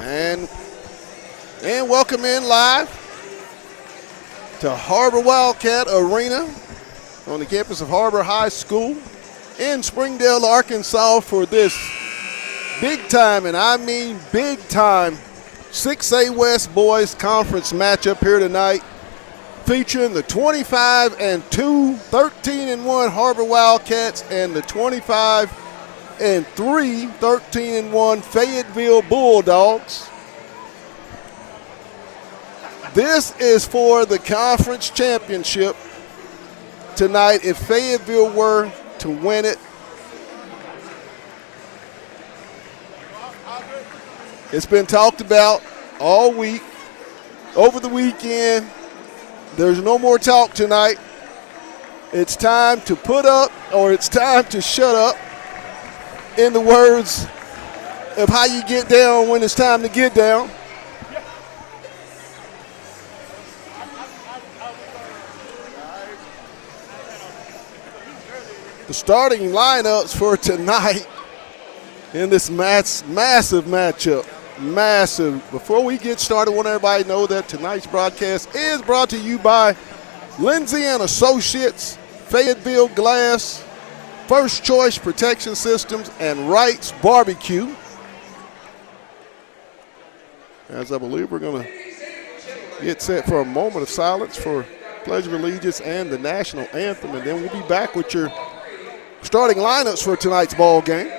And welcome in live to Har-Ber Wildcat Arena on the campus of Har-Ber High School in Springdale, Arkansas for this big time, and I mean big time, 6A West Boys Conference matchup here tonight, featuring the 25-2, 13-1 Har-Ber Wildcats and the 25-3, 13-1 Fayetteville Bulldogs. This is for the conference championship tonight if Fayetteville were to win it. It's been talked about all week, over the weekend. There's no more talk tonight. It's time to put up, or it's time to shut up, in the words of how you get down when it's time to get down. The starting lineups for tonight in this massive matchup. Massive. Before we get started, I want everybody to know that tonight's broadcast is brought to you by Lindsay and Associates, Fayetteville Glass, First Choice Protection Systems, and Wright's Barbecue. As I believe we're going to get set for a moment of silence for Pledge of Allegiance and the national anthem, and then we'll be back with your starting lineups for tonight's ball game.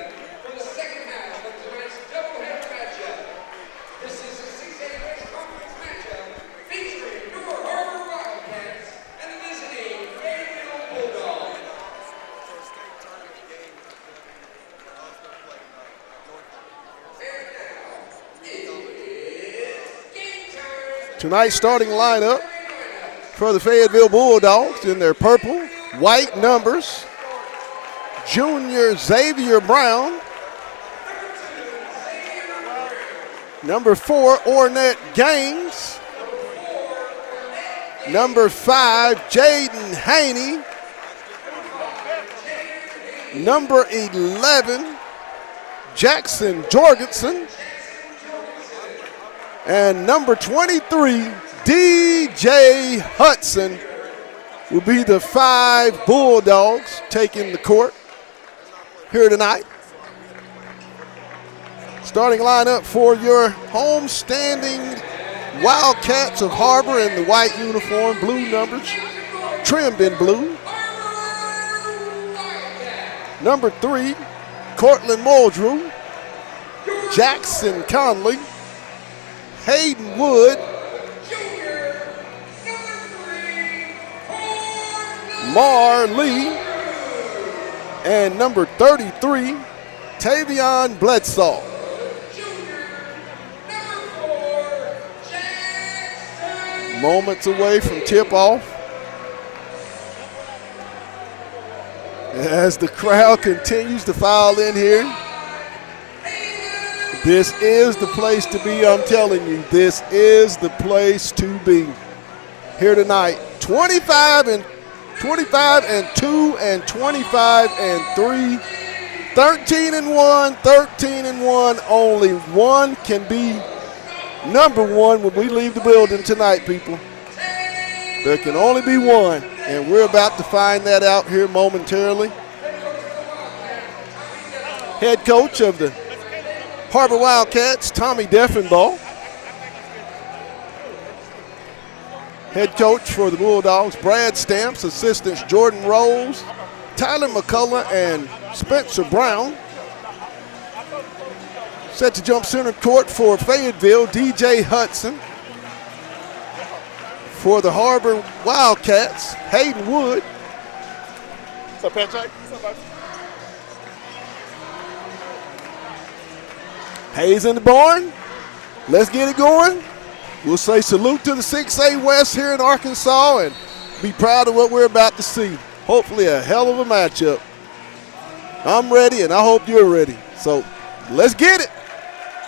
Tonight's starting lineup for the Fayetteville Bulldogs in their purple, white numbers. Junior Xavier Brown. Number 4, Ornette Gaines. Number 5, Jaden Haney. Number 11, Jackson Jorgensen. And number 23, DJ Hudson, will be the 5 Bulldogs taking the court here tonight. Starting lineup for your homestanding Wildcats of Har-Ber in the white uniform, blue numbers, trimmed in blue. Number 3, Cortland Muldrew, Jackson Conley, Hayden Wood, Mar Lee, and number 33, Tavion Bledsoe. Moments away from tip-off. As the crowd continues to file in here. This is the place to be, I'm telling you. This is the place to be here tonight. 25-2 and 25-3. 13-1, 13-1. Only one can be number one when we leave the building tonight, people. There can only be one, and we're about to find that out here momentarily. Head coach of the Har-Ber Wildcats, Tommy Deffenbaugh. Head coach for the Bulldogs, Brad Stamps. Assistants, Jordan Rose, Tyler McCullough, and Spencer Brown. Set to jump center court for Fayetteville, DJ Hudson. For the Har-Ber Wildcats, Hayden Wood. What's up, Patrick? What's up, buddy? Hayes in the barn. Let's get it going. We'll say salute to the 6A West here in Arkansas and be proud of what we're about to see. Hopefully a hell of a matchup. I'm ready, and I hope you're ready. So let's get it.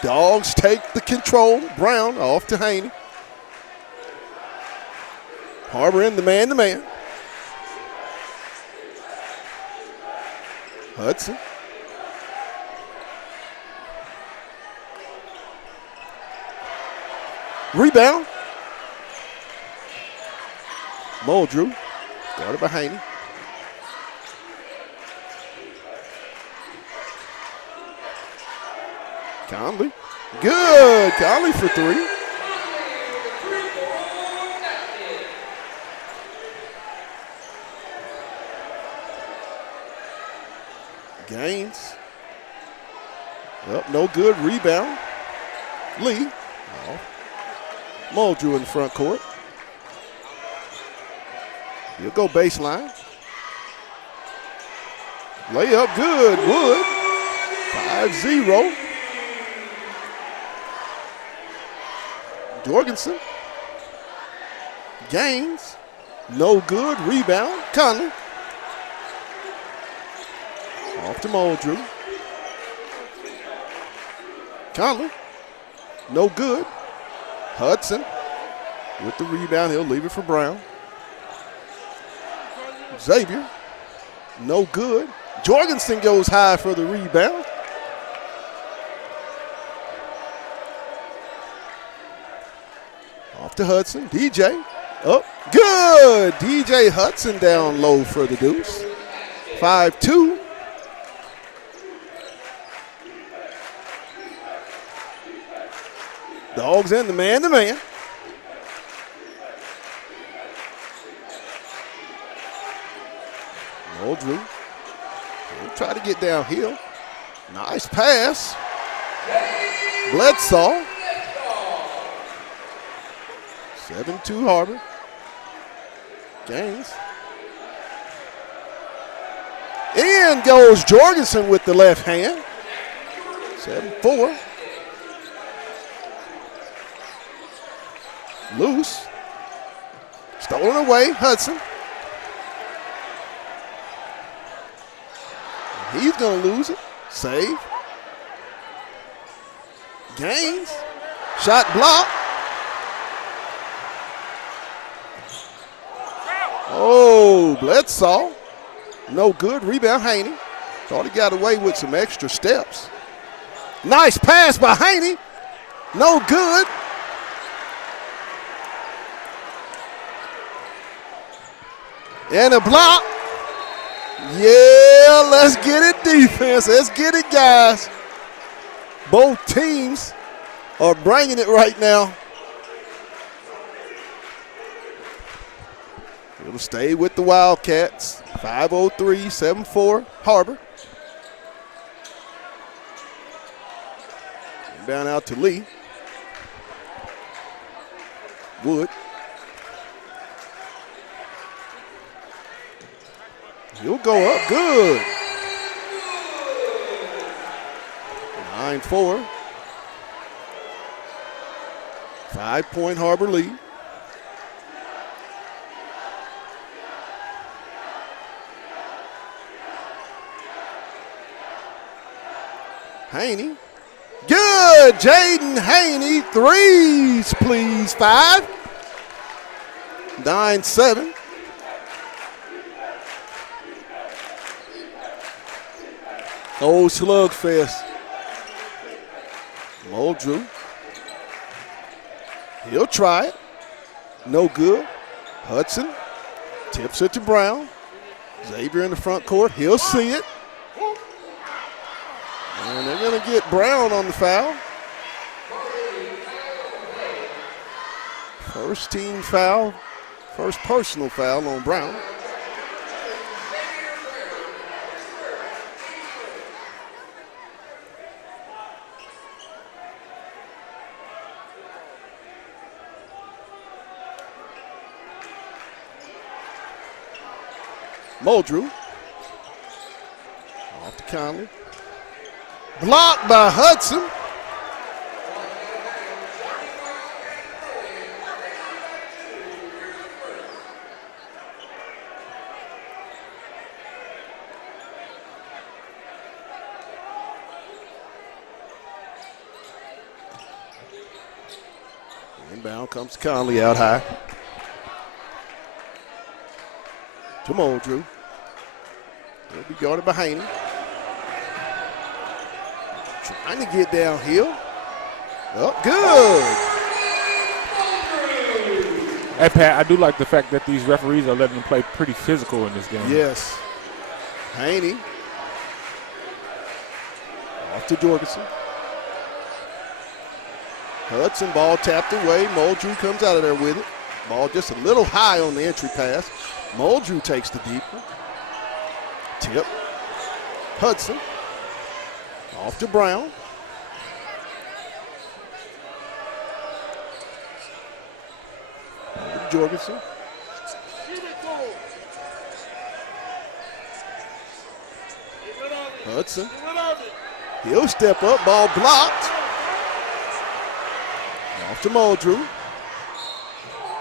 Dogs take the control. Brown off to Haney. Har-Ber in the man-to-man. Hudson. Rebound. Muldrew. Guarded by Haney. Conley. Good. Conley for three. Gaines. Up, no good. Rebound. Lee. Oh. Muldrew in the front court. He'll go baseline. Layup good. Wood. 5-0. Jorgensen. Gaines. No good. Rebound. Conley. Off to Muldrew. Conley. No good. Hudson with the rebound. He'll leave it for Brown. Xavier. No good. Jorgensen goes high for the rebound. Off to Hudson. DJ. Up. Good. DJ Hudson down low for the deuce. 5-2. Dogs in the man-to-man. Muldrew. He'll try to get downhill. Nice pass. Bledsoe. 7-2 Har-Ber. Gaines. In goes Jorgensen with the left hand. 7-4. Loose. Stolen away, Hudson. He's going to lose it. Save. Gaines. Shot blocked. Oh, Bledsoe. No good. Rebound, Haney. Thought he got away with some extra steps. Nice pass by Haney. No good. And a block. Yeah, let's get it defense. Let's get it, guys. Both teams are bringing it right now. It'll stay with the Wildcats. 5:03, 7-4, Har-Ber. Inbound out to Lee. Wood. He'll go up. Good. 9-4. 5-point Har-Ber lead. Haney. Good. Jaden Haney. Threes, please. 5. 9-7. Old slugfest. Muldrew. He'll try it. No good. Hudson tips it to Brown. Xavier in the front court. He'll see it. And they're going to get Brown on the foul. First team foul. First personal foul on Brown. Muldrew. Off to Conley. Blocked by Hudson. Inbound comes Conley out high. To Muldrew. He'll be guarded by Haney. Trying to get downhill. Oh, good. Hey, Pat, I do like the fact that these referees are letting them play pretty physical in this game. Yes. Haney. Off to Jorgensen. Hudson, ball tapped away. Muldrew comes out of there with it. Ball just a little high on the entry pass. Muldrew takes the deep one. Tip. Hudson. Off to Brown. Jorgensen. Hudson. He'll step up. Ball blocked. Off to Muldrew.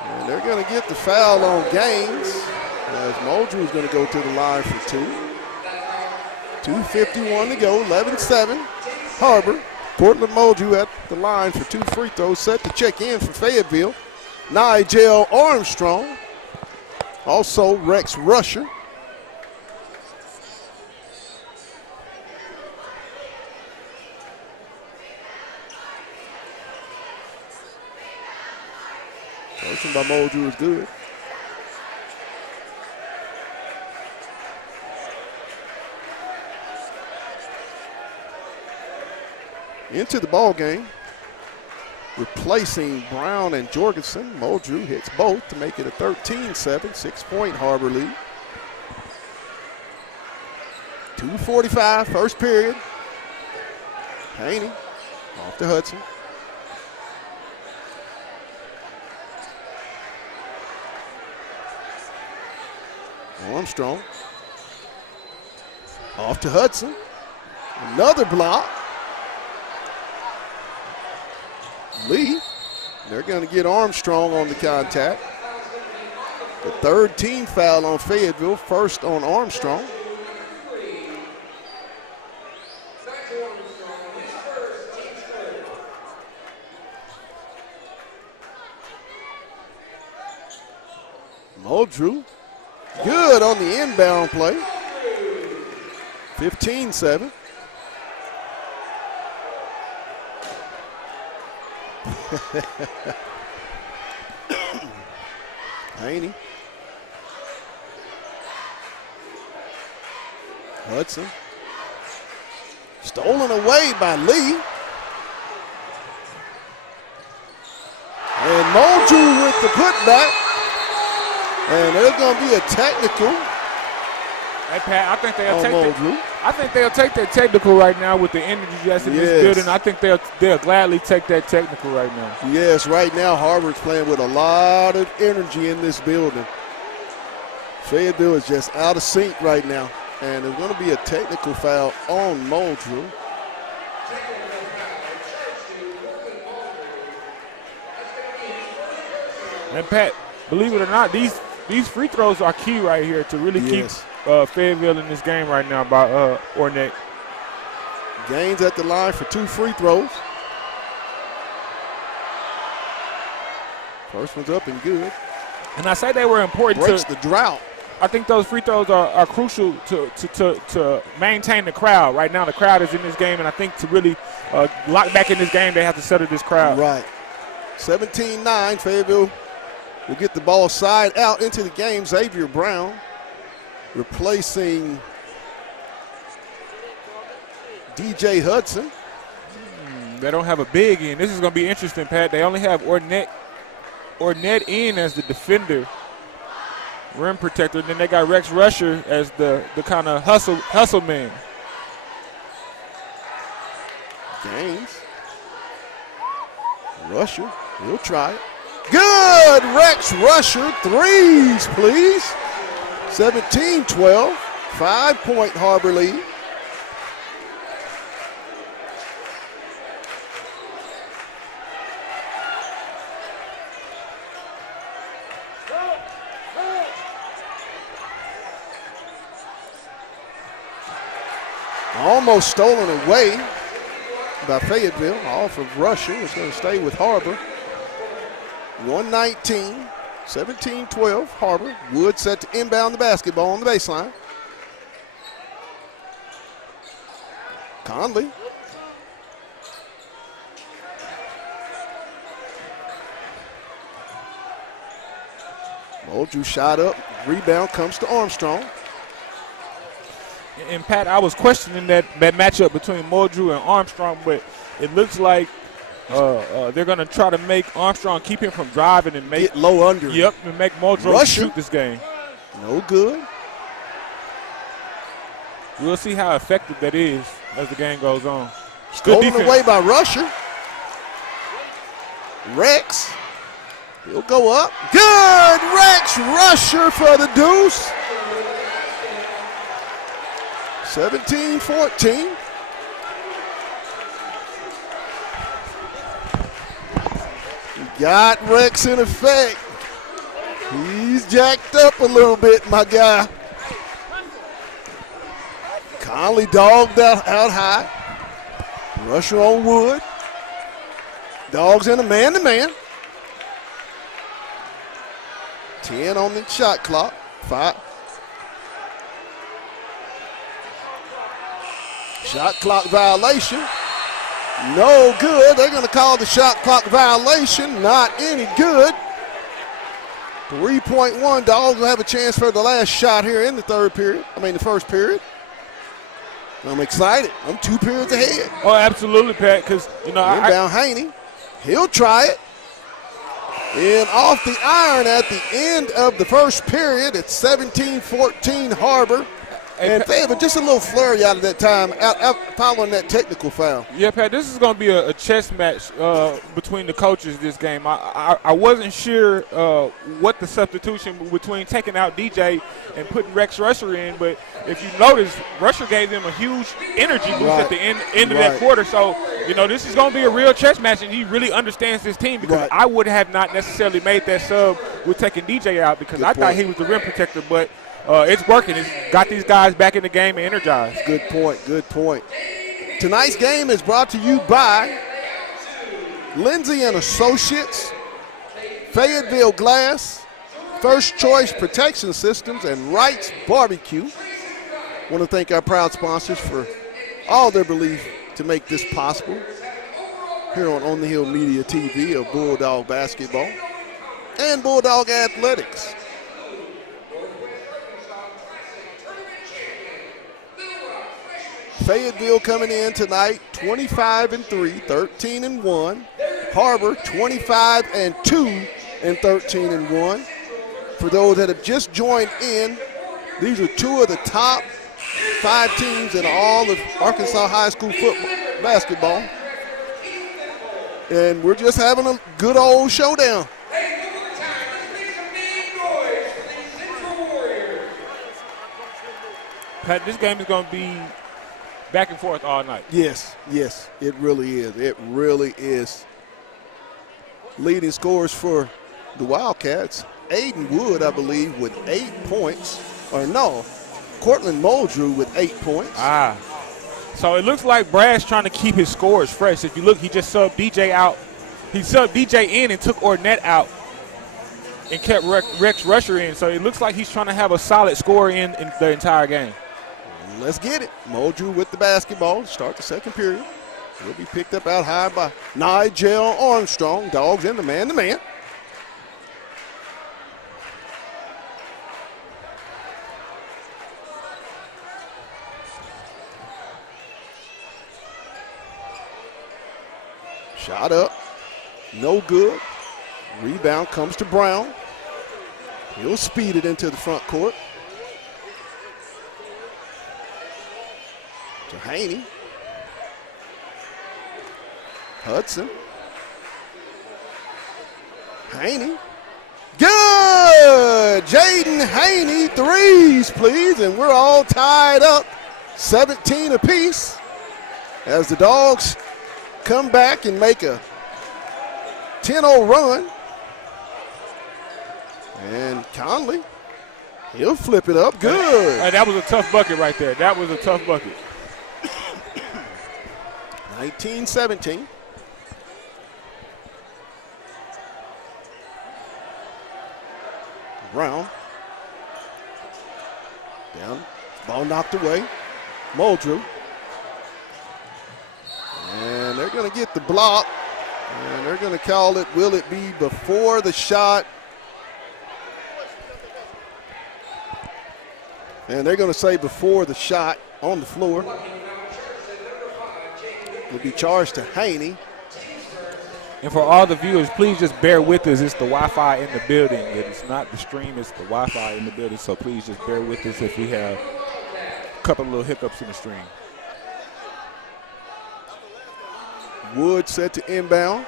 And they're going to get the foul on Gaines as Muldrew's going to go to the line for two. 2:51 to go, 11-7. Har-Ber. Cortland Muldrew at the line for 2 free throws, set to check in for Fayetteville. Nigel Armstrong. Also Rex Rusher. Coaching by Muldrew is good. Into the ball game, replacing Brown and Jorgensen. Muldrew hits both to make it a 13-7, 6-point Har-Ber lead. 2:45, first period. Haney off to Hudson. Armstrong off to Hudson. Another block. Lee, they're going to get Armstrong on the contact. The third team foul on Fayetteville, first on Armstrong. Muldrew, good on the inbound play. 15-7. Haney. Hudson. Stolen away by Lee. And Muldrew with the putback. And there's going to be a technical. Hey, Pat, I think they'll take that technical right now with the energy that's in this building. I think they'll gladly take that technical right now. Yes, right now Har-Ber's playing with a lot of energy in this building. Fayetteville is just out of sync right now. And there's going to be a technical foul on Muldrew. And Pat, believe it or not, these free throws are key right here to really keep Fayetteville in this game right now by Ornette. Gaines at the line for 2 free throws. First one's up and good. And I say they were important. Breaks the drought. I think those free throws are crucial to maintain the crowd. Right now the crowd is in this game, and I think to really lock back in this game, they have to settle this crowd. Right. 17-9, Fayetteville will get the ball side out into the game. Xavier Brown replacing DJ Hudson. They don't have a big in. This is going to be interesting, Pat. They only have Ornette in as the defender, rim protector. Then they got Rex Rusher as the kind of hustle man. Gaines. Rusher, he'll try it. Good, Rex Rusher, threes, please. 17-12, 5-point Har-Ber lead. Almost stolen away by Fayetteville off of Rusher. It's going to stay with Har-Ber. 119, 17-12, Har-Ber. Wood set to inbound the basketball on the baseline. Conley. Moldrew shot up. Rebound comes to Armstrong. And Pat, I was questioning that matchup between Moldrew and Armstrong, but it looks like they're going to try to make Armstrong keep him from driving and make get low under. Yep, and make Moldrew shoot this game. No good. We'll see how effective that is as the game goes on. Stolen away by Rusher. Rex. He'll go up. Good! Rex Rusher for the deuce. 17-14. Got Rex in effect. He's jacked up a little bit, my guy. Conley dogged out high. Rusher on Wood. Dogs in a man-to-man. 10 on the shot clock. 5. Shot clock violation. No good. They're going to call the shot clock violation. Not any good. 3.1. Dogs will have a chance for the last shot here in the first period. I'm excited. I'm 2 periods ahead. Oh, absolutely, Pat, because, Inbound Haney. He'll try it. And off the iron at the end of the first period, it's 17-14 Har-Ber. And Fayetteville, just a little flurry out of that time, out following that technical foul. Yeah, Pat, this is going to be a chess match between the coaches this game. I wasn't sure what the substitution between taking out DJ and putting Rex Rusher in, but if you notice, Rusher gave them a huge energy boost at the end of that quarter. So, this is going to be a real chess match, and he really understands this team because I would have not necessarily made that sub with taking DJ out because I thought he was the rim protector, but it's working. It's got these guys back in the game and energized. Good point. Tonight's game is brought to you by Lindsay and Associates, Fayetteville Glass, First Choice Protection Systems, and Wright's Barbecue. I want to thank our proud sponsors for all their belief to make this possible here on the Hill Media TV of Bulldog Basketball and Bulldog Athletics. Fayetteville coming in tonight 25-3, 13-1. Har-Ber 25-2 and 13-1. For those that have just joined in, these are 2 of the top 5 teams in all of Arkansas high school basketball. And we're just having a good old showdown. Pat, this game is going to be back and forth all night. Yes, it really is. It really is. Leading scores for the Wildcats, Aiden Wood, I believe, with 8 points. Or no, Cortland Moldrew with 8 points. So it looks like Brad's trying to keep his scores fresh. If you look, he just subbed DJ out. He subbed DJ in and took Ornette out and kept Rex Rusher in. So it looks like he's trying to have a solid score in the entire game. Let's get it. Moldrew with the basketball to start the second period. Will be picked up out high by Nigel Armstrong. Dogs in the man-to-man. Shot up. No good. Rebound comes to Brown. He'll speed it into the front court. To Haney. Hudson. Haney. Good! Jaden Haney, threes, please. And we're all tied up, 17 apiece, as the Dogs come back and make a 10-0 run. And Conley, he'll flip it up. Good. That was a tough bucket right there. That was a tough bucket. 19-17. Brown. Down. Ball knocked away. Moldrew. And they're going to get the block. And they're going to call it, will it be before the shot? And they're going to say before the shot on the floor will be charged to Haney. And for all the viewers, please just bear with us. It's the Wi-Fi in the building. It's not the stream, it's the Wi-Fi in the building. So please just bear with us if we have a couple of little hiccups in the stream. Wood set to inbound.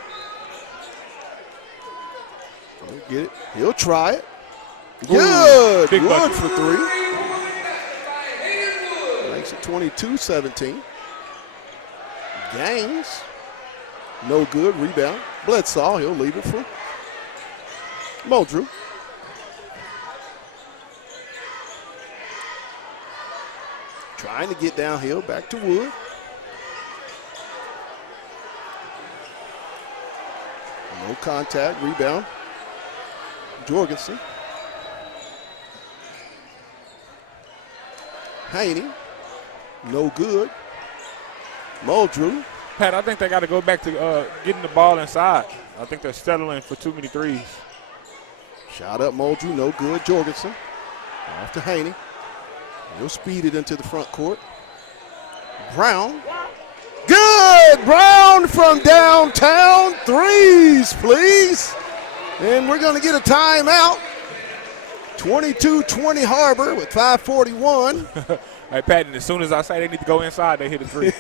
He'll get it. He'll try it. Good. Big Wood bucket. for three. Makes it 22-17. Gaines. No good. Rebound. Bledsoe. He'll leave it for Moldrew. Trying to get downhill. Back to Wood. No contact. Rebound. Jorgensen. Haney. No good. Moldrew. Pat, I think they got to go back to getting the ball inside. I think they're settling for too many threes. Shot up Moldrew. No good. Jorgensen. Off to Haney. He'll speed it into the front court. Brown. Good! Brown from downtown. Threes, please. And we're going to get a timeout. 22-20 Har-Ber with 5:41. Hey, Pat, and as soon as I say they need to go inside, they hit a three.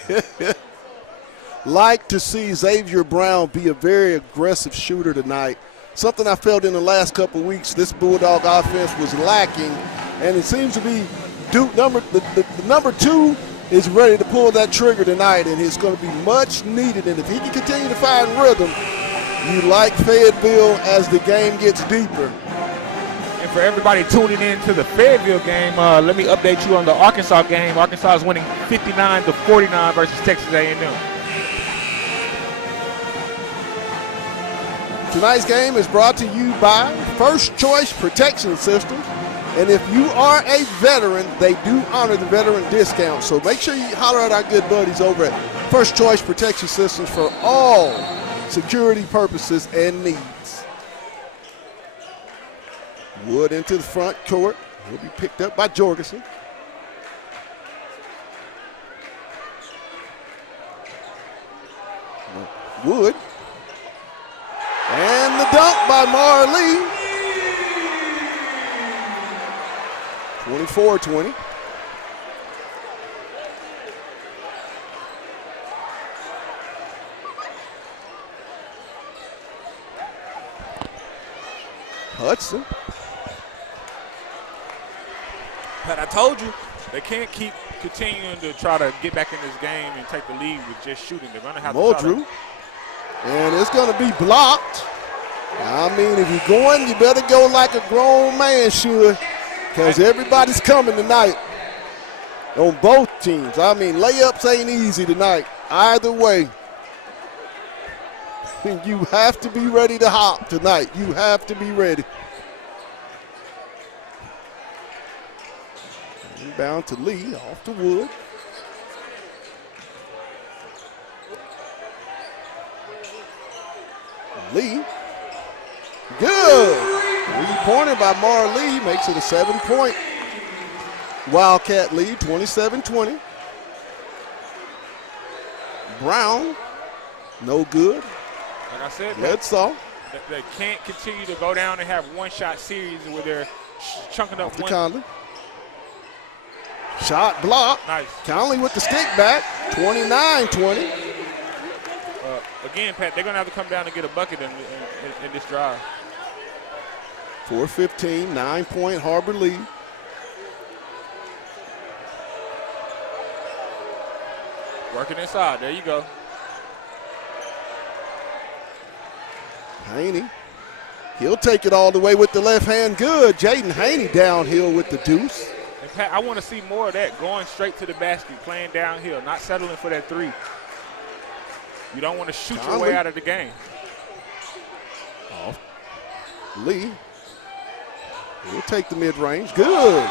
Like to see Xavier Brown be a very aggressive shooter tonight. Something I felt in the last couple of weeks, this Bulldog offense was lacking, and it seems to be the number two is ready to pull that trigger tonight, and it's going to be much needed. And if he can continue to find rhythm, you like Fayetteville as the game gets deeper. And for everybody tuning in to the Fayetteville game, let me update you on the Arkansas game. Arkansas is winning 59-49 versus Texas A&M. Tonight's game is brought to you by First Choice Protection Systems. And if you are a veteran, they do honor the veteran discount. So make sure you holler at our good buddies over at First Choice Protection Systems for all security purposes and needs. Wood into the front court. He'll be picked up by Jorgensen. Wood. And the dunk by Marley. 24-20. Hudson. But I told you, they can't keep continuing to try to get back in this game and take the lead with just shooting. They're going to have to Moldrew. And it's going to be blocked. I mean, if you're going, you better go like a grown man should, because everybody's coming tonight on both teams. I mean, layups ain't easy tonight. Either way, you have to be ready to hop tonight. You have to be ready. Inbound to Lee, off to Wood. Lee. Good. Three-pointer by Marley makes it a 7-point Wildcat lead, 27-20. Brown, no good. Like I said, Bledsoe. they can't continue to go down and have one-shot series where they're chunking up To one. Conley. Shot blocked. Nice. Conley with the stick back, 29-20. Again, Pat, they're going to have to come down and get a bucket in this drive. 4:15, 9-point Har-Ber lead. Working inside. There you go. Haney. He'll take it all the way with the left hand. Good. Jaden Haney downhill with the deuce. And Pat, I want to see more of that, going straight to the basket, playing downhill, not settling for that three. You don't want to shoot your way out of the game. Off. Lee. He'll take the mid-range. Good.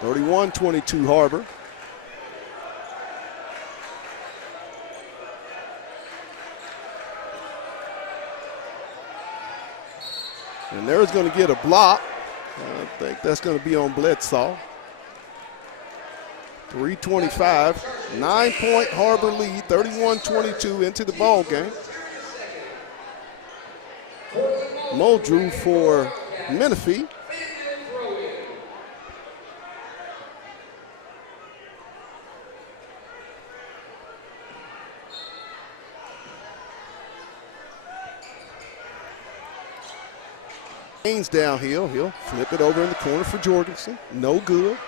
(31-22) Har-Ber. And there's going to get a block. I think that's going to be on Bledsoe. 3:25, 9-point Har-Ber lead, 31-22 into the ball game. Muldrew for Menifee. Haynes downhill. He'll flip it over in the corner for Jorgensen. No good.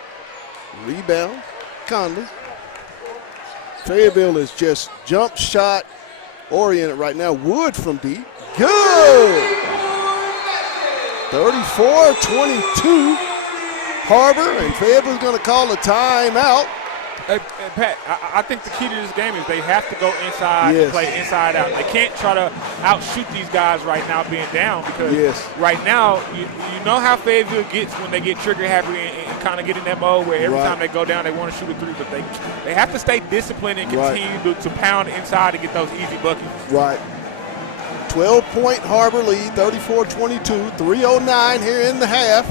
Rebound. Conley. Fayetteville is just jump shot oriented right now. Wood from deep. Good. 34-22. Har-Ber, and Fayetteville's going to call a timeout. Hey, Pat, I think the key to this game is they have to go inside and play inside out. They can't try to outshoot these guys right now being down because right now you know how Fayetteville gets when they get trigger happy and kind of get in that mode where every time they go down they want to shoot a three, but they have to stay disciplined and continue to pound inside to get those easy buckets. Right. 12-point Har-Ber lead, 34-22, 3:09 here in the half.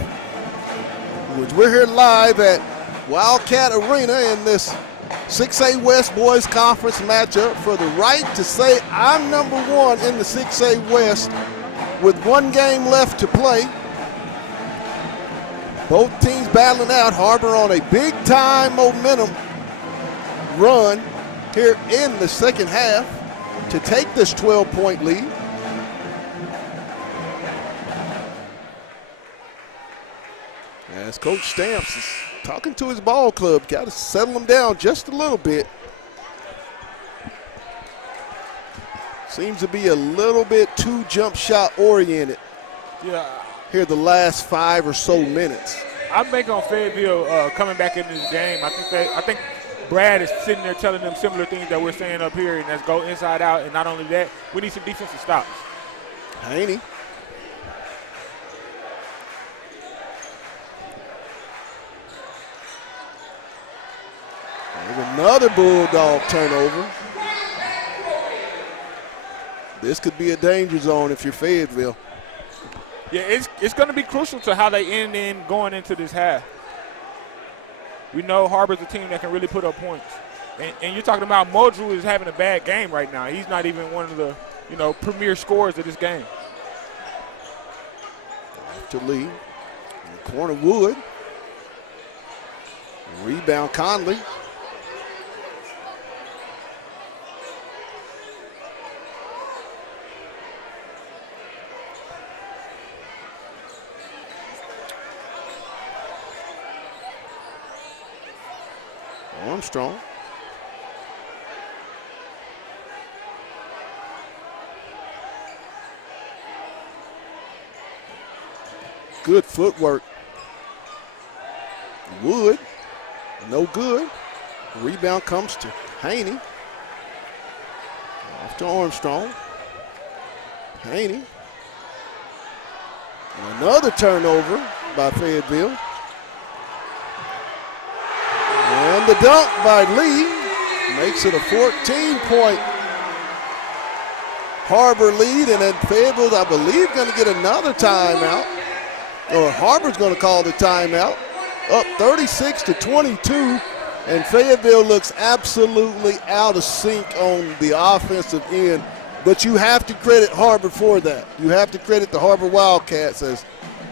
Which we're here live at Wildcat Arena in this 6A West Boys Conference matchup for the right to say I'm number one in the 6A West with one game left to play. Both teams battling out. Har-Ber on a big-time momentum run here in the second half to take this 12-point lead. As Coach Stamps is talking to his ball club, got to settle them down just a little bit. Seems to be a little bit too jump shot oriented. Here the last 5 or so minutes. I'm banking on Fayetteville coming back into this game. I think Brad is sitting there telling them similar things that we're saying up here, and that's go inside out. And not only that, we need some defensive stops. Haney. Another Bulldog turnover. This could be a danger zone if you're Fayetteville. Yeah, it's going to be crucial to how they end in going into this half. We know Har-Ber's a team that can really put up points. And you're talking about Muldrew is having a bad game right now. He's not even one of the, premier scorers of this game. To Lee. In the corner, Wood. Rebound, Conley. Armstrong. Good footwork. Wood, no good. Rebound comes to Haney. Off to Armstrong. Haney. Another turnover by Fayetteville. And the dunk by Lee makes it a 14-point Har-Ber lead, and then Fayetteville, I believe, going to get another timeout. Or Har-Ber's going to call the timeout. Up 36-22, and Fayetteville looks absolutely out of sync on the offensive end. But you have to credit Har-Ber for that. You have to credit the Har-Ber Wildcats as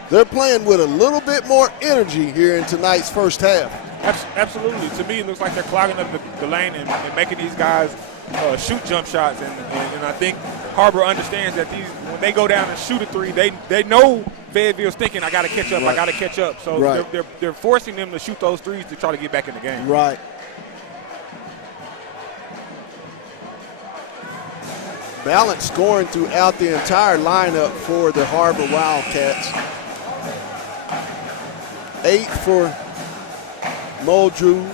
they're playing with a little bit more energy here in tonight's first half. Absolutely. To me, it looks like they're clogging up the lane and making these guys shoot jump shots. And I think Har-Ber understands that when they go down and shoot a three, they know Fayetteville's thinking, I got to catch up, I got to catch up. So they're forcing them to shoot those threes to try to get back in the game. Right. Balanced scoring throughout the entire lineup for the Har-Ber Wildcats. 8 for Muldrew,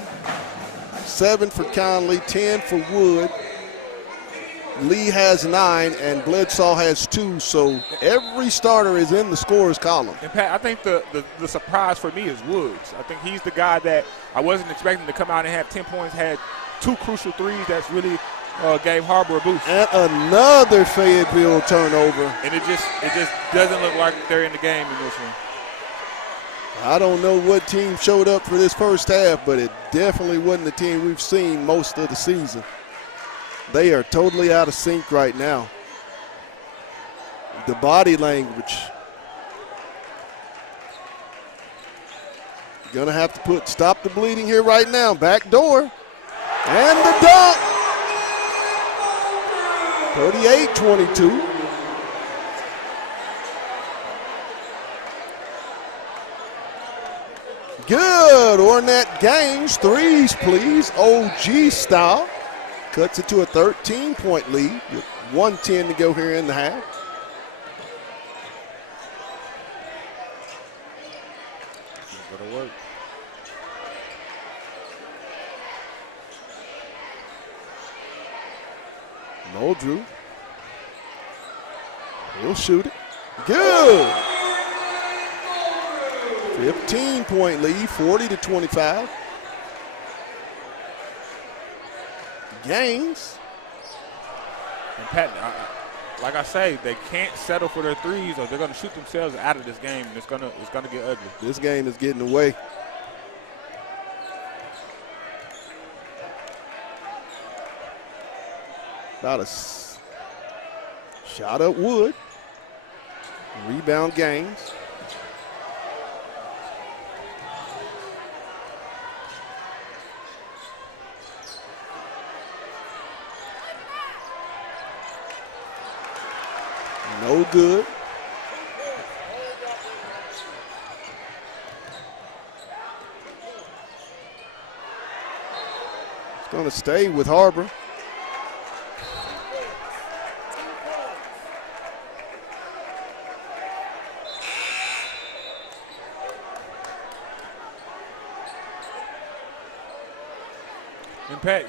7 for Conley, 10 for Wood. Lee has 9, and Bledsoe has 2, so every starter is in the scorer's column. And, Pat, I think the surprise for me is Woods. I think he's the guy that I wasn't expecting to come out and have 10 points, had 2 crucial threes that's really gave Har-Ber a boost. And another Fayetteville turnover. And it just doesn't look like they're in the game in this one. I don't know what team showed up for this first half, but it definitely wasn't the team we've seen most of the season. They are totally out of sync right now. The body language. Gonna have to stop the bleeding here right now. Back door. And the dunk. 38-22. Good. Ornette Gaines. Threes, please. OG style. Cuts it to a 13-point lead with 1:10 to go here in the half. Gotta work. Moldrew. He'll shoot it. Good. 15-point lead, 40-25. Gaines. And Pat, like I say, they can't settle for their threes, or they're going to shoot themselves out of this game, and it's gonna get ugly. This game is getting away. About a shot up Wood. Rebound Gaines. No good. It's going to stay with Har-Ber. And Pat,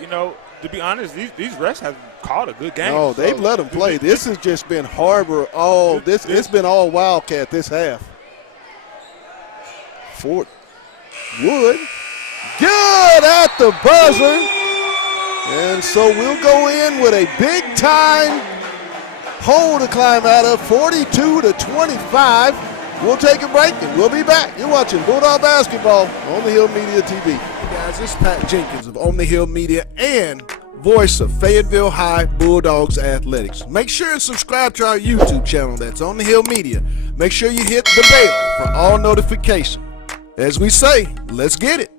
to be honest, these refs have called a good game. No, they've let them play. This has just been Har-Ber all this. It's been all Wildcat this half. Fort Wood, good at the buzzer, and so we'll go in with a big time hole to climb out of, 42-25. We'll take a break and we'll be back. You're watching Bulldog Basketball on the Hill Media TV. Hey guys, this is Pat Jenkins of On the Hill Media and voice of Fayetteville High Bulldogs Athletics. Make sure and subscribe to our YouTube channel. That's On the Hill Media. Make sure you hit the bell for all notifications. As we say, let's get it.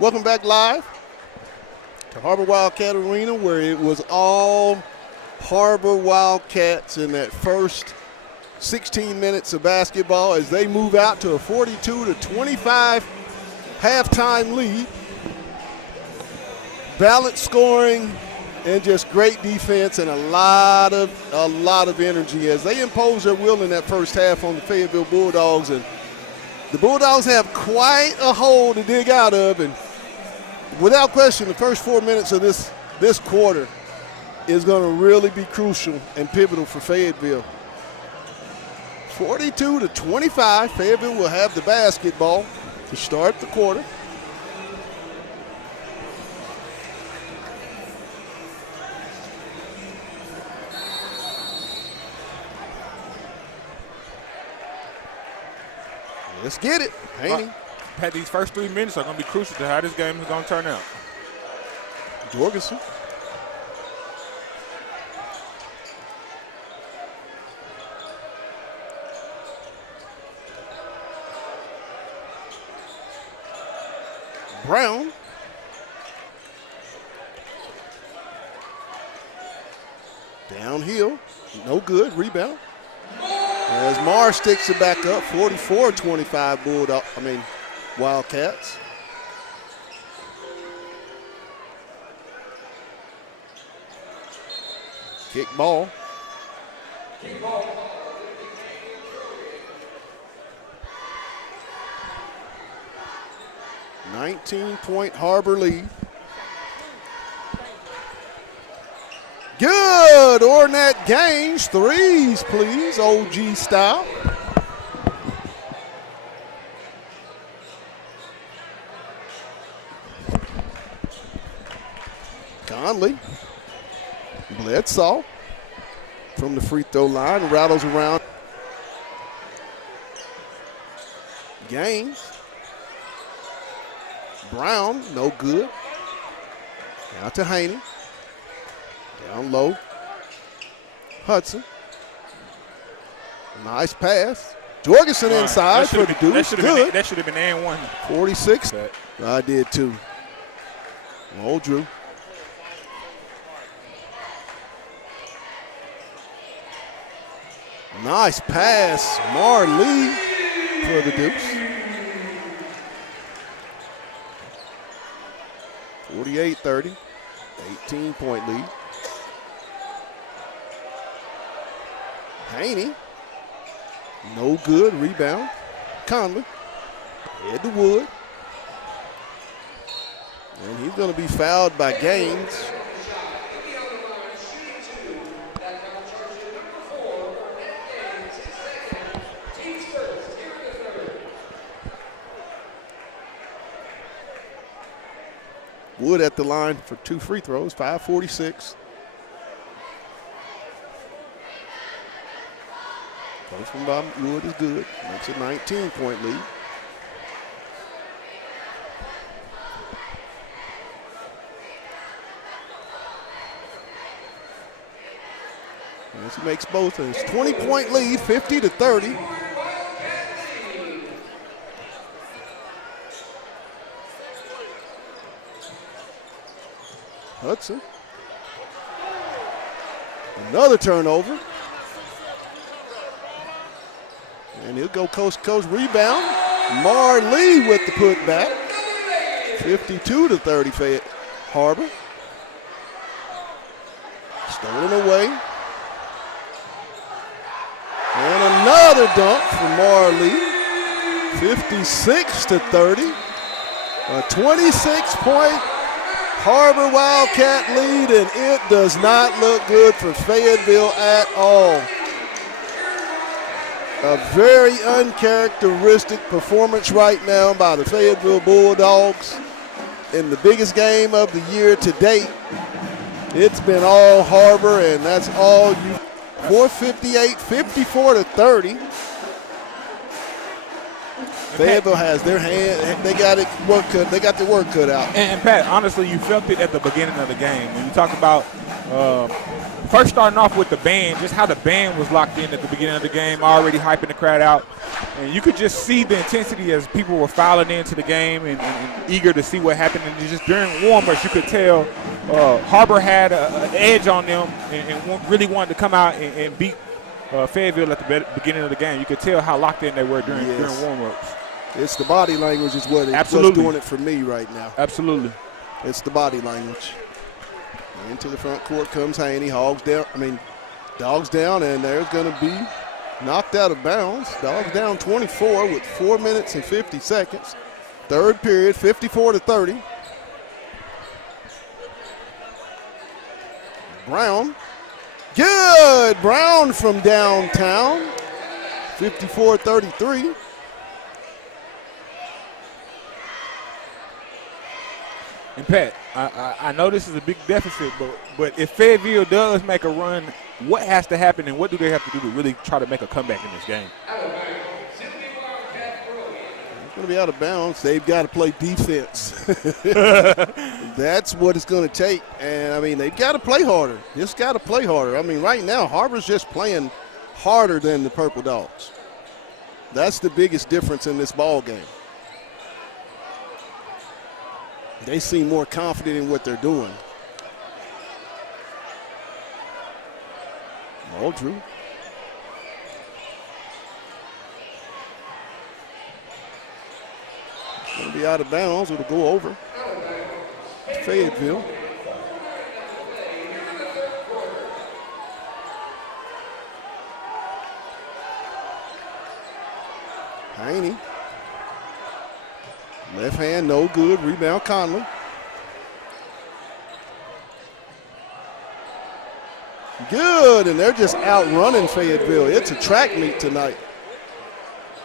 Welcome back live to Har-Ber Wildcat Arena, where it was all Har-Ber Wildcats in that first 16 minutes of basketball as they move out to a 42-25 halftime lead. Balanced scoring and just great defense and a lot of energy as they impose their will in that first half on the Fayetteville Bulldogs. And the Bulldogs have quite a hole to dig out of, and without question, the first 4 minutes of this quarter is going to really be crucial and pivotal for Fayetteville. 42-25, Fayetteville will have the basketball to start the quarter. Let's get it. Haney. Pat, these first 3 minutes are going to be crucial to how this game is going to turn out. Jorgensen. Brown. Downhill. No good. Rebound. As Marr sticks it back up, 44-25 Wildcats. Kick ball. $19-point Har-Ber lead. Good. Ornette Gaines. Threes, please. OG style. Conley. Bledsoe from the free throw line. Rattles around. Gaines. Brown. No good. Now to Haney. Down low. Hudson. Nice pass. Jorgensen inside for the Deuce. Good. That should have been and one. 46. I did too. Oh, Drew. Nice pass. Marley for the Deuce. 48-30. 18-point lead. Haney, no good, rebound. Conley, head to Wood. And he's going to be fouled by Gaines. Wood at the line for 2 free throws, 5:46. First one by Wood is good. Makes it 19-point lead. As he makes both, and it's 20-point lead, 50-30. Hudson. Another turnover. And he'll go coast to coast. Rebound. Marley with the putback. 52-30 Fayette Har-Ber. Stolen away. And another dunk for Marley. 56-30. A 26-point Har-Ber Wildcat lead, and it does not look good for Fayetteville at all. A very uncharacteristic performance right now by the Fayetteville Bulldogs in the biggest game of the year to date. It's been all Har-Ber, and that's all you. 4:58, 54-30. Fayetteville has their hand. They got it work cut. They got the work cut out. And Pat, honestly, you felt it at the beginning of the game when you talk about first starting off with the band, just how the band was locked in at the beginning of the game, already hyping the crowd out. And you could just see the intensity as people were filing into the game and eager to see what happened. And just during warm-ups, you could tell Har-Ber had an edge on them and really wanted to come out and beat Fayetteville at the beginning of the game. You could tell how locked in they were during warm-ups. It's the body language is what's doing it for me right now. Absolutely. It's the body language. Into the front court comes Haney. Dogs down, and there's going to be knocked out of bounds. Dogs down 24 with 4 minutes and 50 seconds. Third period, 54-30. Brown. Good. Brown from downtown. 54-33. And Pat, I know this is a big deficit, but if Fayetteville does make a run, what has to happen and what do they have to do to really try to make a comeback in this game? It's going to be out of bounds. They've got to play defense. That's what it's going to take. And, they've got to play harder. Just got to play harder. Right now, Har-Ber's just playing harder than the Purple Dogs. That's the biggest difference in this ball game. They seem more confident in what they're doing. Drew. It's going to be out of bounds. It'll go over Fayetteville. Haney. Left hand, no good. Rebound, Conley. Good, and they're just outrunning Fayetteville. It's a track meet tonight.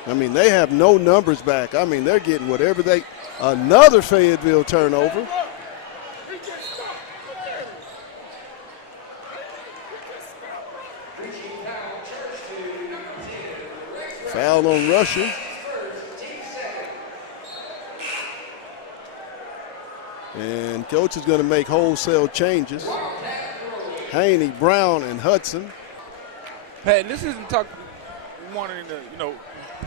They have no numbers back. They're getting whatever another Fayetteville turnover. Foul on Russia. And coach is going to make wholesale changes. Haney, Brown, and Hudson. Hey, this isn't wanting to,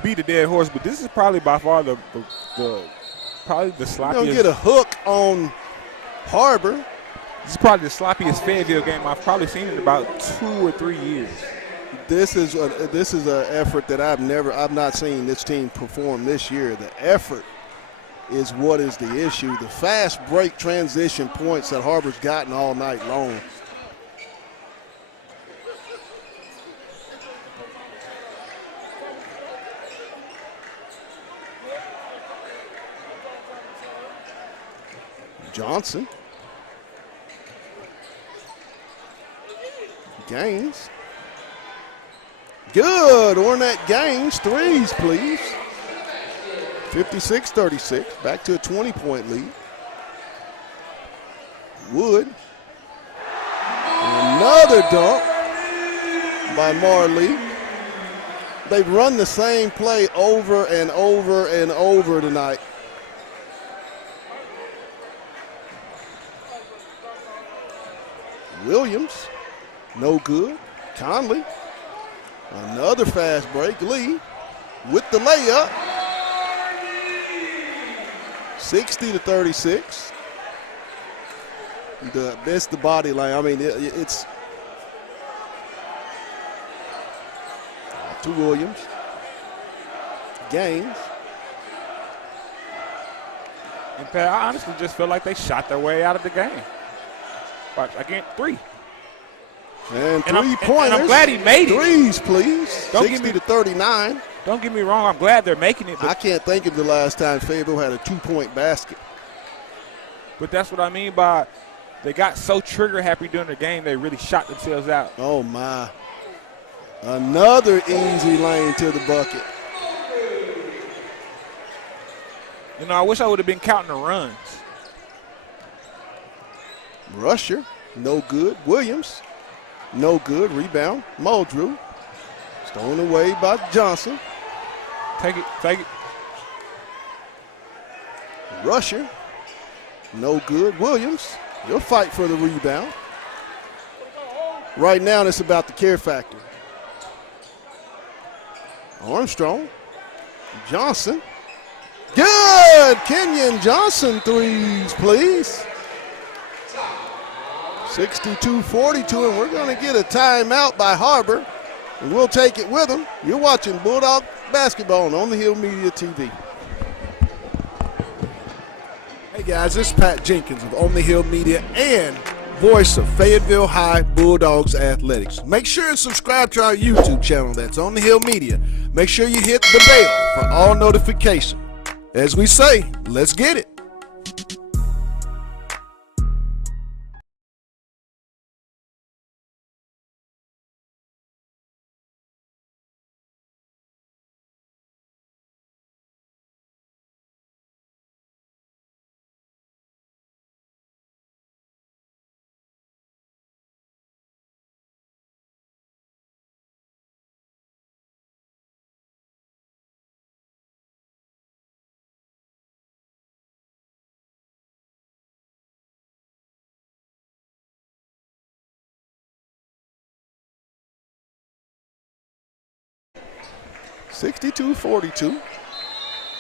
beat a dead horse, but this is probably by far the sloppiest. Don't get a hook on Har-Ber. This is probably the sloppiest Fayetteville game I've probably seen in about 2 or 3 years. This is an effort that I've not seen this team perform this year. The effort is what is the issue. The fast break transition points that Har-Ber's gotten all night long. Johnson. Gaines. Good. Ornette Gaines. Threes, please. 56-36. Back to a 20-point lead. Wood. Another dunk by Marley. They've run the same play over and over and over tonight. Williams, no good. Conley, another fast break. Lee with the layup. 60-36. That's the body line. It's to Williams. Gaines. And Pat, I honestly just feel like they shot their way out of the game. Watch, again, 3. And 3-pointers. And I'm glad he made it. Threes, please. 60-39. Don't get me wrong. I'm glad they're making it. I can't think of the last time Fayetteville had a 2-point basket. But that's what I mean by they got so trigger happy during the game they really shot themselves out. Oh, my. Another easy lane to the bucket. I wish I would have been counting the runs. Rusher, no good. Williams, no good. Rebound, Muldrew. Stolen away by Johnson. Take it. Rusher, no good. Williams, you'll fight for the rebound. Right now, it's about the care factor. Armstrong, Johnson. Good! Kenyon Johnson threes, please. 62-42, and we're going to get a timeout by Har-Ber, and we'll take it with them. You're watching Bulldog basketball on the Hill Media TV. Hey guys, this is Pat Jenkins of On the Hill Media and voice of Fayetteville High Bulldogs Athletics. Make sure and subscribe to our YouTube channel. That's On the Hill Media. Make sure you hit the bell for all notifications. As we say, let's get it. (62-42),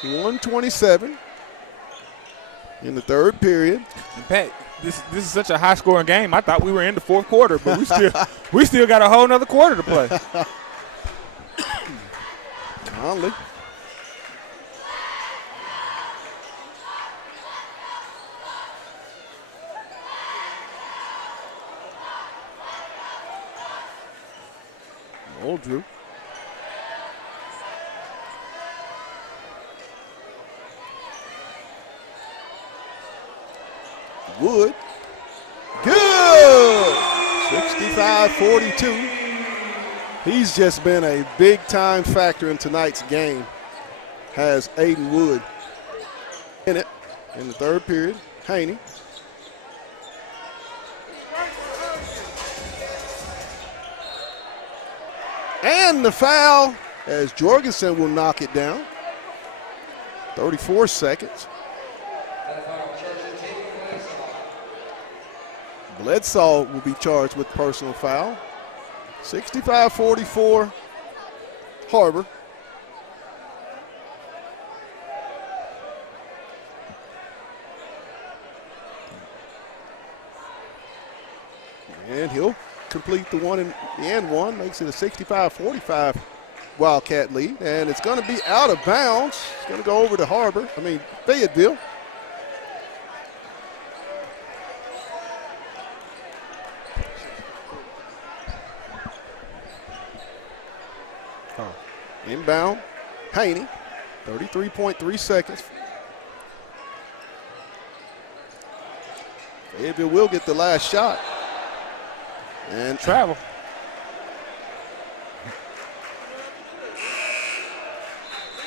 127 in the third period. And Pat, this is such a high-scoring game. I thought we were in the fourth quarter, but we still got a whole nother quarter to play. Conley. Oldrew. Wood. Good! 65-42. He's just been a big-time factor in tonight's game. Has Aiden Wood in it in the third period. Haney. And the foul as Jorgensen will knock it down. 34 seconds. Bledsoe will be charged with personal foul. 65-44, Har-Ber. And he'll complete the one in the end one, makes it a 65-45 Wildcat lead. And it's going to be out of bounds. It's going to go over to Fayetteville. Inbound, Haney, 33.3 seconds. Fayetteville will get the last shot. And travel.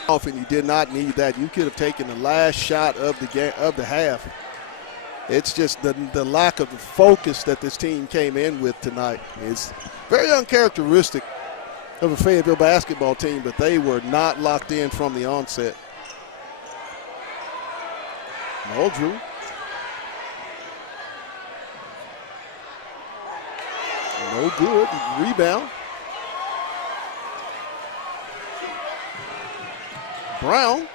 And you did not need that. You could have taken the last shot of the game, of the half. It's just the lack of the focus that this team came in with tonight. It's very uncharacteristic of a Fayetteville basketball team, but they were not locked in from the onset. Muldrew. No good. Rebound. Brown.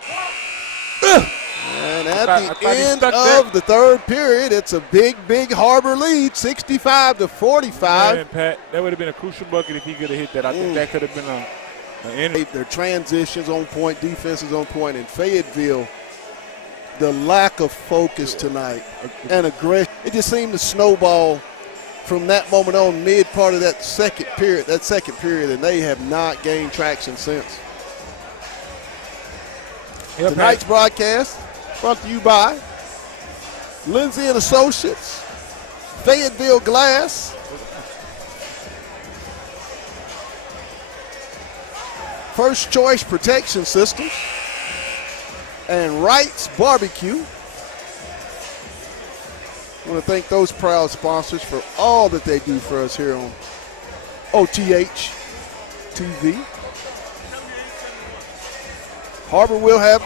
And at the end of the third period, it's a big Har-Ber lead, 65-45. Man, Pat, that would have been a crucial bucket if he could have hit that. I think that could have been an end. Their transitions on point, defenses on point, and Fayetteville, the lack of focus tonight and aggression, it just seemed to snowball from that moment on, mid part of that second period, and they have not gained traction since. Yep, Tonight's broadcast brought to you by Lindsay and Associates, Fayetteville Glass, First Choice Protection Systems, and Wright's Barbecue. I want to thank those proud sponsors for all that they do for us here on OTH TV. Har-Ber will have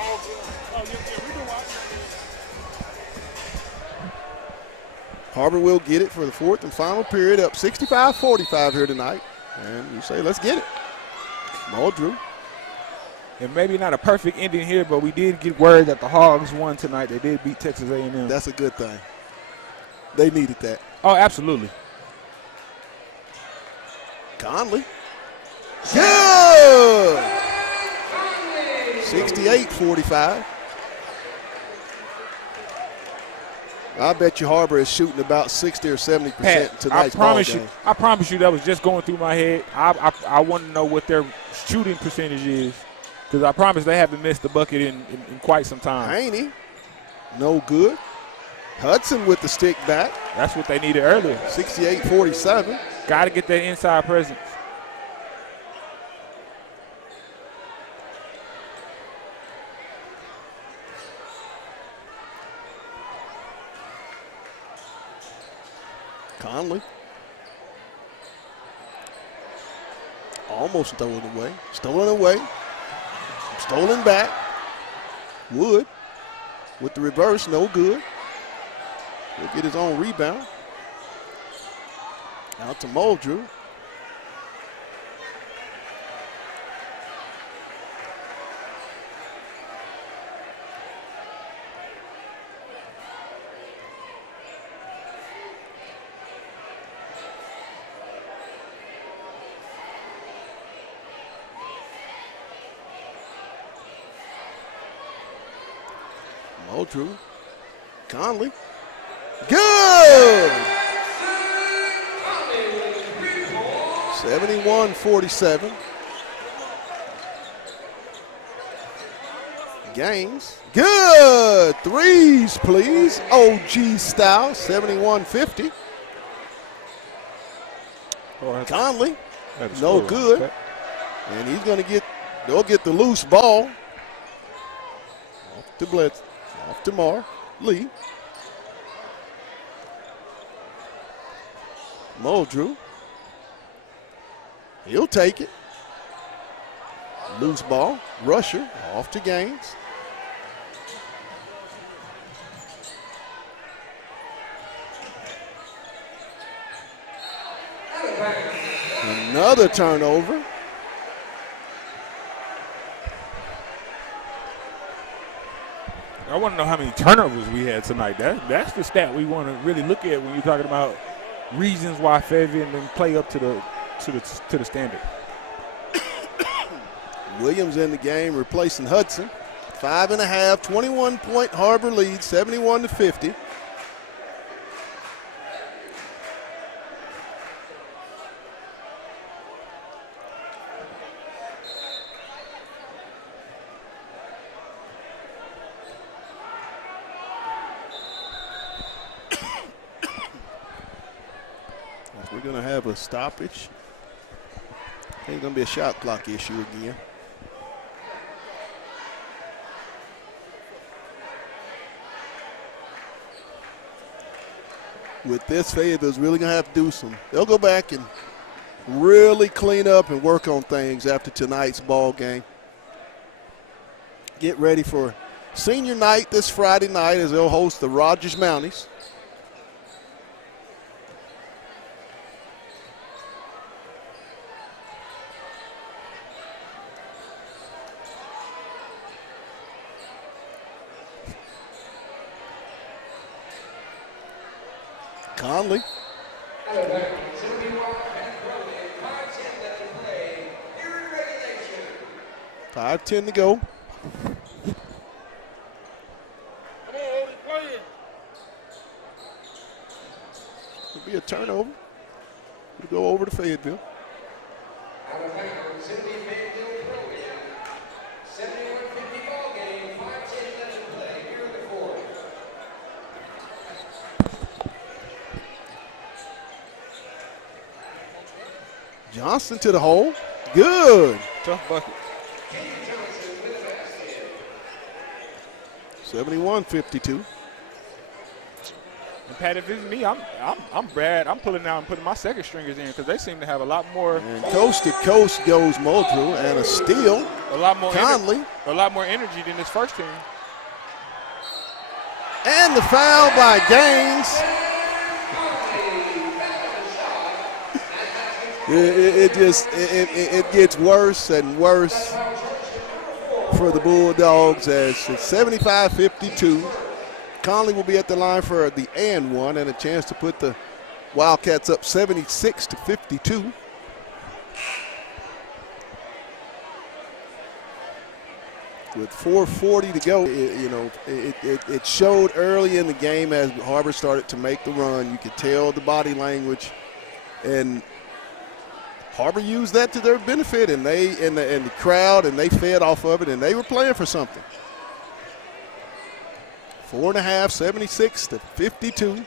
Har-Ber will get it for the fourth and final period, up 65-45 here tonight. And you say, let's get it. Muldrew. And maybe not a perfect ending here, but we did get word that the Hogs won tonight. They did beat Texas A&M. That's a good thing. They needed that. Oh, absolutely. Conley. Good! 68-45. I bet you Har-Ber is shooting about 60 or 70% Pat, tonight's ball game. I promise you that was just going through my head. I want to know what their shooting percentage is, because I promise they haven't missed the bucket in quite some time. Haney, no good. Hudson with the stick back. That's what they needed earlier. 68-47. Got to get that inside presence. Conley. Almost stolen away. Stolen away. Stolen back. Wood with the reverse, no good. He'll get his own rebound. Out to Muldrew. Muldrew. Conley. Good! 71-47. Gaines. Good! Threes, please. OG style. 71-50. Conley. No good. And he's going to they'll get the loose ball. Off to Blitz. Off to Mar. Lee. Muldrew. He'll take it. Loose ball. Rusher. Off to Gaines. Another turnover. I want to know how many turnovers we had tonight. That's the stat we want to really look at when you're talking about reasons why Fayetteville didn't play up to the standard. Williams in the game replacing Hudson. 5.5, 21-point Har-Ber lead, 71-50. We're going to have a stoppage. I think it's going to be a shot clock issue again. With this, Fayetteville's really going to have to do they'll go back and really clean up and work on things after tonight's ball game. Get ready for senior night this Friday night as they'll host the Rogers Mounties. Conley. 5:10 to go. It'll be a turnover. It'll go over to Fayetteville. Johnson to the hole. Good. Tough bucket. 71-52. And Pat, if it's me, I'm bad. I'm pulling out and putting my second stringers in because they seem to have a lot more. And coast to coast goes Muldrew, and a steal. A lot more Conley. A lot more energy than this first team. And the foul by Gaines. It gets worse and worse for the Bulldogs as it's 75-52. Conley will be at the line for the and one and a chance to put the Wildcats up 76-52. With 4:40 to go, it showed early in the game as Har-Ber started to make the run. You could tell the body language, and Har-Ber used that to their benefit, and they and the crowd, and they fed off of it, and they were playing for something. 4.5, 76-52.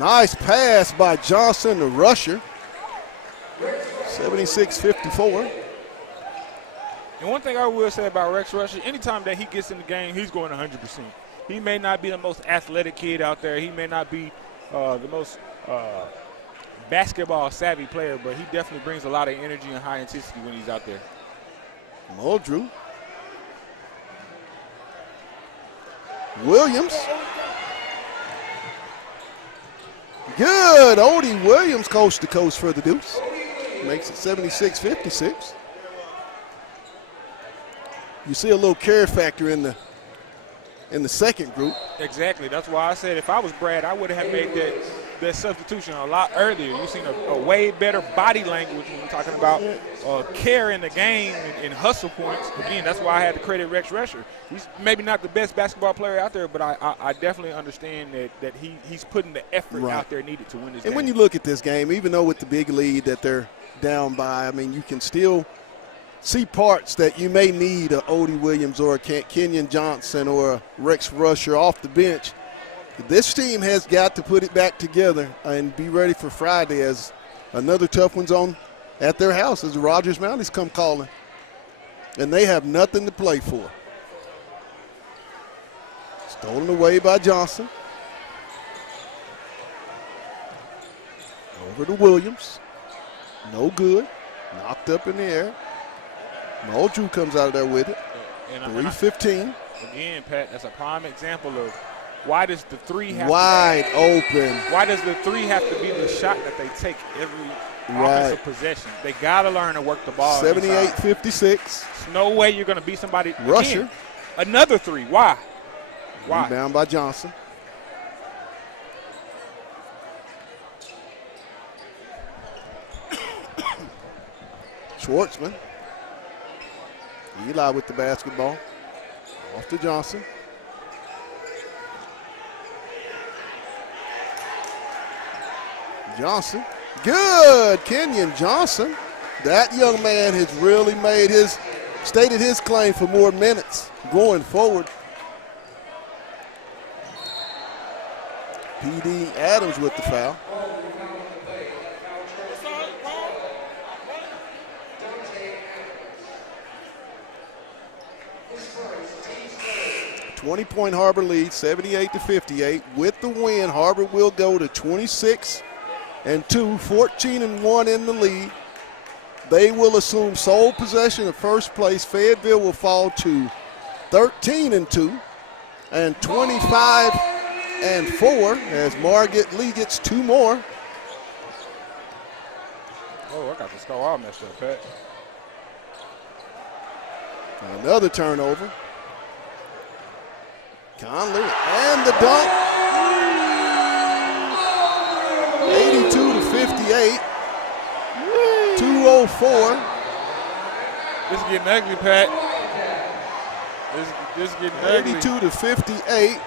Nice pass by Johnson, the rusher. 76-54. And one thing I will say about Rex Rusher, anytime that he gets in the game, he's going 100%. He may not be the most athletic kid out there. He may not be the most basketball-savvy player, but he definitely brings a lot of energy and high intensity when he's out there. Muldrew. Williams. Good. Odie Williams coast to coast for the Deuce. Makes it 76-56. You see a little care factor in the second group. Exactly. That's why I said if I was Brad, I would have made that substitution a lot earlier. You've seen a way better body language when we're talking about care in the game and hustle points. Again, that's why I had to credit Rex Rusher. He's maybe not the best basketball player out there, but I definitely understand that he's putting the effort out there needed to win this game. And when you look at this game, even though with the big lead that they're down by, I mean, you can still see parts that you may need a Odie Williams or a Kenyon Johnson or a Rex Rusher off the bench. This team has got to put it back together and be ready for Friday as another tough one's on at their house as the Rogers Mounties come calling. And they have nothing to play for. Stolen away by Johnson. Over to Williams. No good. Knocked up in the air. Muldrew comes out of there with it. 3:15. Again, Pat, that's a prime example of why does the three have open. Why does the three have to be the shot that they take every offensive possession? They got to learn to work the ball. 78-56. There's no way you're going to beat somebody. Rusher. Again, another three. Why? Rebound by Johnson. Schwartzman. Eli with the basketball. Off to Johnson. Johnson. Good. Kenyon Johnson. That young man has really stated his claim for more minutes going forward. P.D. Adams with the foul. .20 Har-Ber lead, 78-58. With the win, Har-Ber will go to 26-2, 14-1 in the lead. They will assume sole possession of first place. Fayetteville will fall to 13-2 and 25-4 as Margate Lee gets two more. Oh, I got the score all messed up, Pat. Another turnover. Conley and the dunk. 82-58. 2:04. This is getting ugly, Pat. This is getting ugly. 82-58.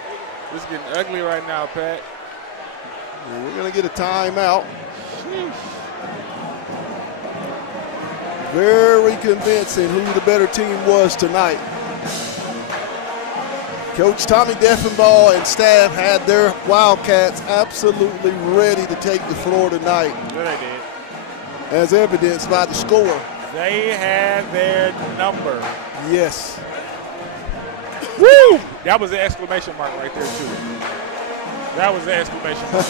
This is getting ugly right now, Pat. And we're going to get a timeout. Very convincing who the better team was tonight. Coach Tommy Deffenbaugh and staff had their Wildcats absolutely ready to take the floor tonight. Yeah, they did. As evidenced by the score. They had their number. Yes. Woo! That was an exclamation mark right there, too. That was an exclamation mark.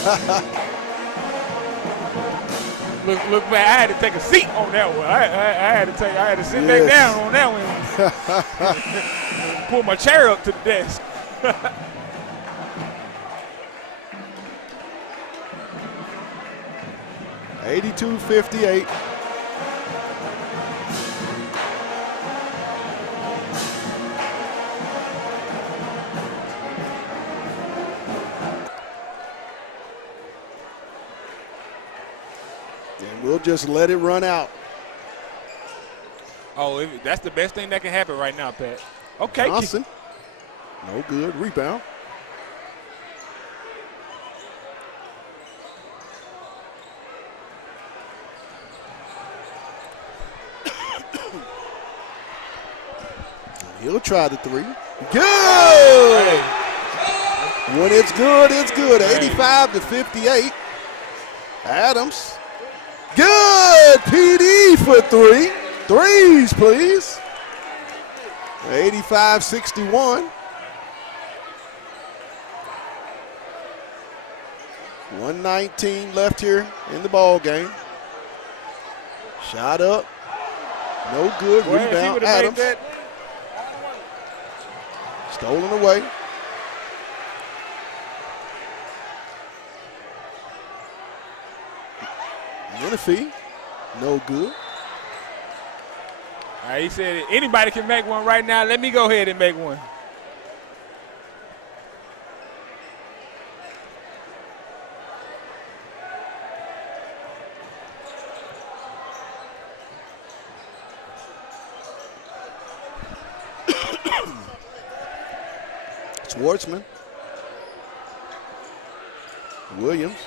Look, man, I had to take a seat on that one. I had to sit back down on that one. Pull my chair up to the desk. 82-58. And we'll just let it run out. Oh, that's the best thing that can happen right now, Pat. Okay. Johnson. No good. Rebound. He'll try the three. Good! Hey. When it's good, it's good. 85-58. Adams. Good! PD for three. Threes, please. 85-61. 1:19 left here in the ball game. Shot up. No good. Boy, Rebound. Adams. Stolen away. Menifee. No good. He said anybody can make one right now. Let me go ahead and make one. Schwartzman. Williams.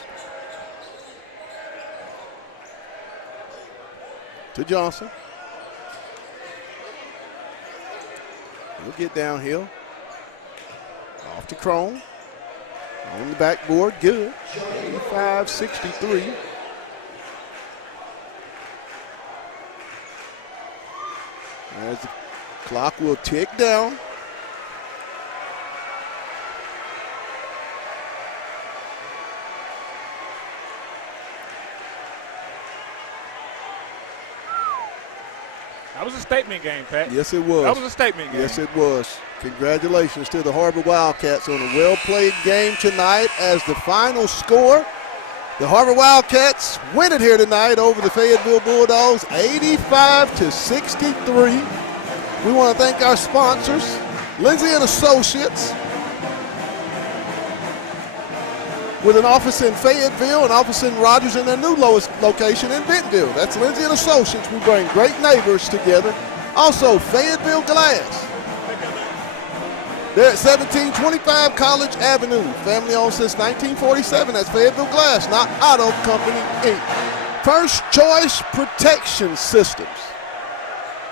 To Johnson. He'll get downhill. Off to Crone. On the backboard, good. 85-63. As the clock will tick down. That was a statement game, Pat. Yes, it was. That was a statement game. Yes, it was. Congratulations to the Har-Ber Wildcats on a well-played game tonight. As the final score, the Har-Ber Wildcats win it here tonight over the Fayetteville Bulldogs, 85-63. We want to thank our sponsors, Lindsay and Associates, with an office in Fayetteville, an office in Rogers, and their new lowest location in Bentonville. That's Lindsay and Associates. We bring great neighbors together. Also, Fayetteville Glass. They're at 1725 College Avenue. Family owned since 1947. That's Fayetteville Glass, not Auto Company, Inc. First Choice Protection Systems.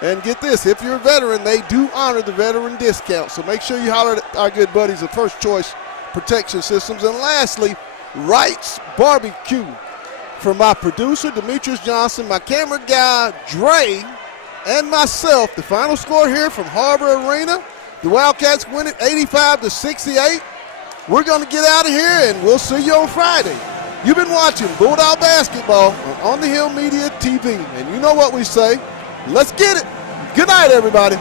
And get this, if you're a veteran, they do honor the veteran discount. So make sure you holler at our good buddies at First Choice Protection Systems. And lastly, Wright's Barbecue. For my producer, Demetrius Johnson, my camera guy, Dre, and myself, the final score here from Har-Ber Arena. The Wildcats win it 85-68. We're going to get out of here, and we'll see you on Friday. You've been watching Bulldog Basketball on the Hill Media TV. And you know what we say. Let's get it. Good night, everybody.